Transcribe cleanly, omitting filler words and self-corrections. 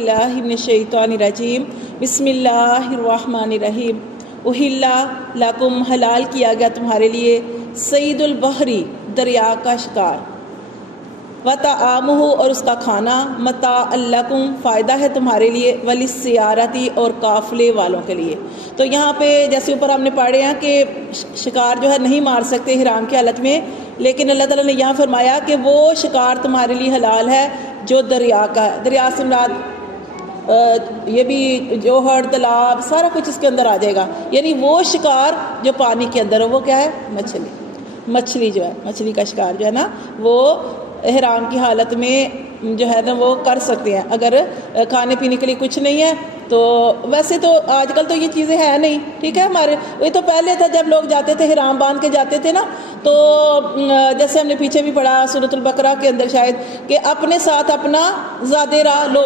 اللہ من الشیطان الرجیم بسم اللہ الرحمن الرحیم احلا لکم حلال کیا گیا تمہارے لیے صید البحری دریا کا شکار وطعامہ اور اس کا کھانا متاع لکم فائدہ ہے تمہارے لیے وللسیارتی اور قافلے والوں کے لیے۔ تو یہاں پہ جیسے اوپر ہم نے پڑھے ہیں کہ شکار جو ہے نہیں مار سکتے احرام کی حالت میں، لیکن اللہ تعالیٰ نے یہاں فرمایا کہ وہ شکار تمہارے لیے حلال ہے جو دریا کا ہے۔ دریا سے مراد یہ بھی جوہر تالاب سارا کچھ اس کے اندر آ جائے گا، یعنی وہ شکار جو پانی کے اندر ہو، وہ کیا ہے؟ مچھلی جو ہے، مچھلی کا شکار جو ہے نا وہ احرام کی حالت میں جو ہے نا وہ کر سکتے ہیں اگر کھانے پینے کے لیے کچھ نہیں ہے تو۔ ویسے تو آج کل تو یہ چیزیں ہیں نہیں، ٹھیک ہے، ہمارے یہ تو پہلے تھا جب لوگ جاتے تھے احرام باندھ کے جاتے تھے نا، تو جیسے ہم نے پیچھے بھی پڑھا سورۃ البقرہ کے اندر شاید کہ اپنے ساتھ اپنا زادہ راہ لو،